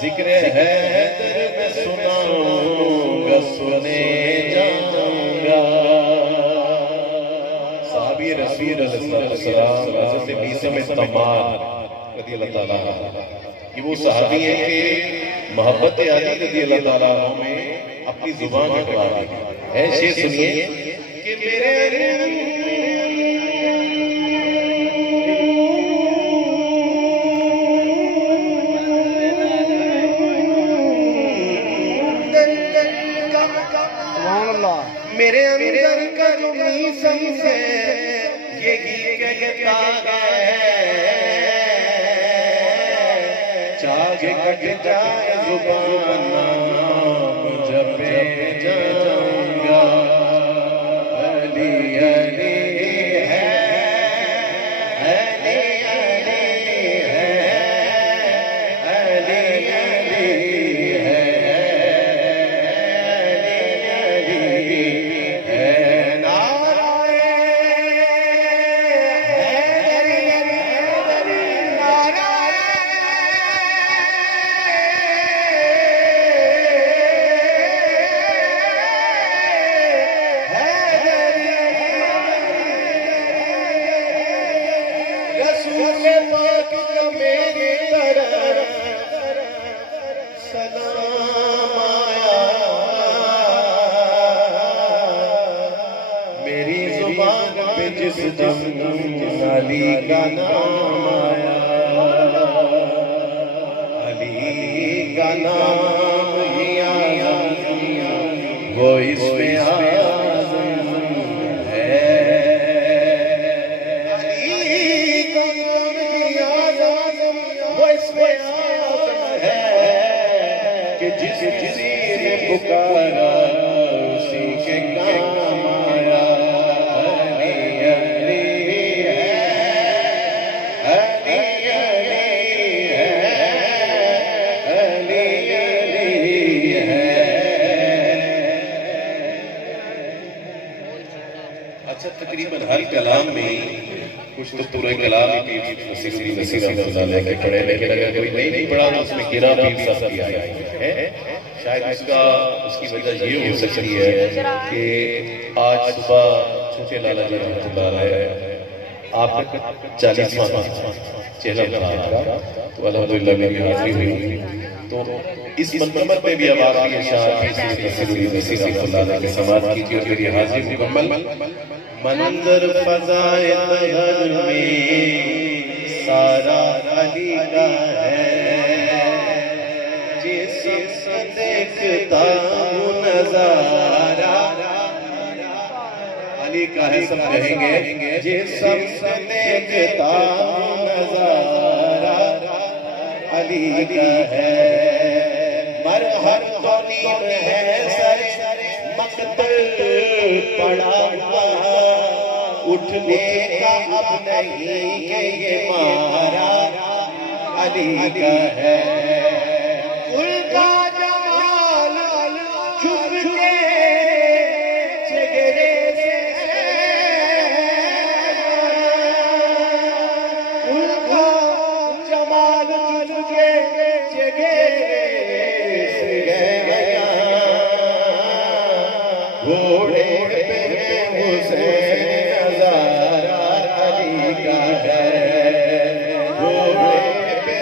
जिक्र है मैं सुनाऊंगा सुने जाऊंगा। साहबी रसूल सलाम हज़रत बीसम तम्मार रज़ी अल्लाह ताला कि वो सहाबी है कि मोहब्बत अली रज़ी अल्लाह ताला में अपनी जुबान कटवा दी है। शेर सुनिए कि मेरे मेरे अंदर का जो मीसम है यही कहता है चाहे कट जाए जुबान जब जाऊंगा। अली अली है अली अली है अली अली है जिस दम अली का नाम आया अली का नाम ही आज़म वो इसमें आज़म है। अली का नाम ही आज़म वो इसमें आज़म है कि जिस किसी ने पुकारा उसी के काम आया। अच्छा तकरीबन हर कलाम में कुछ तो पूरे कलाम ही पीर नसीरुद्दीन नसीर अहमद के पढ़े, लेकिन अगर कोई नहीं पढ़ा तो उसमें गिरा पीर साहब किया है। शायद उसकी वजह ये हो सकती है कि आज सुबह छोटे लाला जी रहमतुल्लाह अलैह आपका 40वां चेहरा था, तो अल्हम्दुलिल्लाह मेरी हाजिरी हुई। तो इस मनमत में भी अब आखिरी इशारा नसीरुद्दीन नसीर रहमतुल्लाह अलैह के समाअत की और मेरी हाजिरी मुकम्मल। मंजर फज़ाए तहर में सारा अली का है जिसे देखता हूँ नज़ारा अली का है। सब कहेंगे जिसे देखता हूँ नज़ारा अली का है। मरहम तो नीम है सर मकतल पड़ा हुआ उठने का अब नहीं के ये मारा अली का है। उनका जमाल छुप के चेहरे से उनका जमाल छुप के चेहरे से गया घोड़े पे हुसैन नज़ारा अली का है। घोड़े पे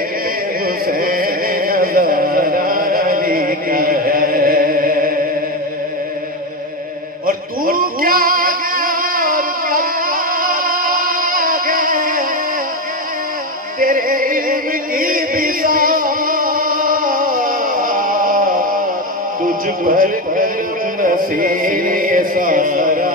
हुसैन नज़ारा अली का है। और तू क्या तेरे इल्म की बिसात तुझ पर कर नसीब सारा